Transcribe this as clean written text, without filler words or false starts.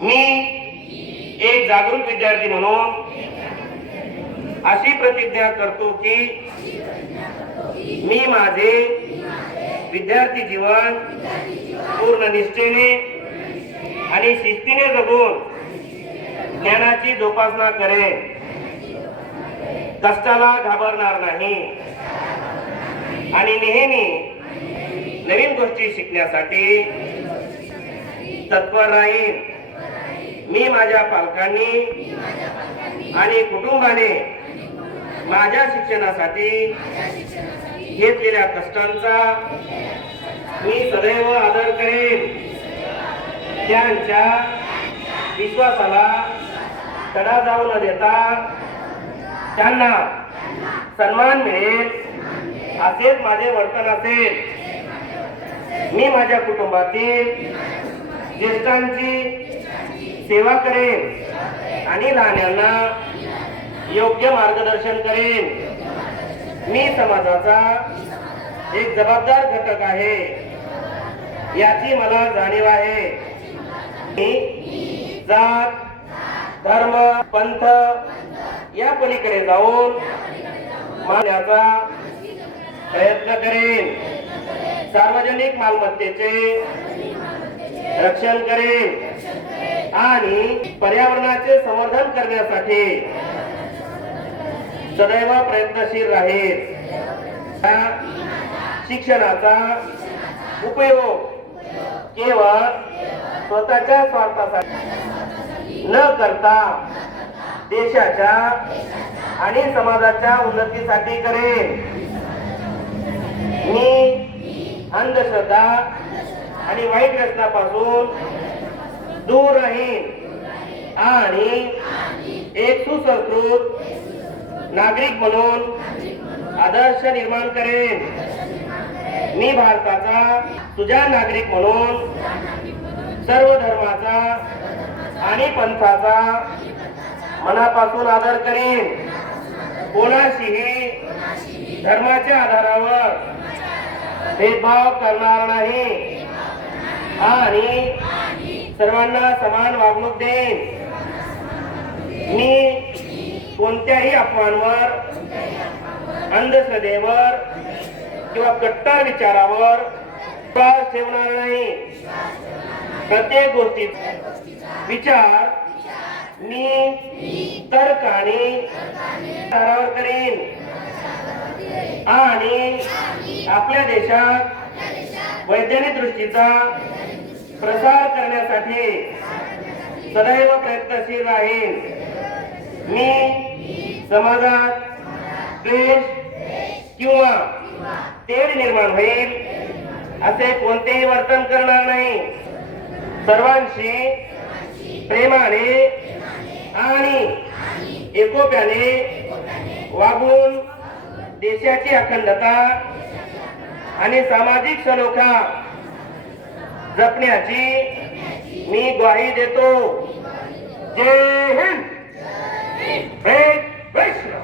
मी एक जागरूक विद्यार्थी म्हणून अशी प्रतिज्ञा करतो की मी माझे विद्यार्थी जीवन पूर्ण निष्ठेने आणि शिस्तीने जगून ज्ञानाची जोपासना करेन, कष्टाला घाबरणार नाही आणि नेहमी नवीन गोष्टी शिकण्यासाठी तत्पर राहीन. मी माझ्या पालकांनी आणि कुटुंबाने माझ्या शिक्षणासाठी घेतलेल्या कष्टांचा मी सदैव आदर करेन. त्यांच्या विश्वासाला तडा जाऊ न देता त्यांना सन्मान मिळेल असेच माझे वर्तन असेल. मी माझ्या कुटुंबातील ज्येष्ठांची सेवा करेन आणि लहानांना योग्य मार्गदर्शन करेन. मी समाजाचा एक जबाबदार घटक आहे याची मला जाणीव आहे. मी जात, धर्म, पंथ या पलीकडे जाऊन मानण्याचा प्रयत्न करेन. सार्वजनिक मालमत्तेचे रक्षण करेन आणि पर्यावरणाचे संवर्धन करण्यासाठी सदैव प्रयत्नशील राहील. शिक्षणाचा उपयोग केवळ स्वतःच्या स्वार्थासाठी न करता देशाच्या आणि समाजाच्या उन्नतीसाठी करेन. मी अंधश्रद्धा आणि वाईट व्यसनापासून दूर राहीन आणि एक सुसंस्कृत नागरिक म्हणून आदर्श निर्माण करेन. मी भारताचा सुजाण नागरिक म्हणून सर्व धर्माचा आणि पंथाचा मनापासून आदर करेन. कोणाशीही धर्माच्या आधारावर भेदभाव करणार नाही आणि सर्वांना समान वागणूक देईन. मी कोणत्याही अफवांवर, अंधश्रद्धेवर किंवा कट्टर विचारावर विश्वास ठेवणार नाही. प्रत्येक गोष्टीचा विचार मी तर्क आणि आधारावर करेन आणि आपल्या देशात वैज्ञानिक दृष्टीचा प्रसार करण्यासाठी सदैव प्रयत्नशील राहीन. मी समाजात द्वेष किंवा तेढ निर्माण होईल असे कोणतेही वर्तन करणार नाही. सर्वांशी प्रेमाने आणि एकोप्याने वागून देशाची अखंडता आणि सामाजिक सलोखा जपण्याची मी ग्वाही देतो. जय हिंद. जय वैष्णव.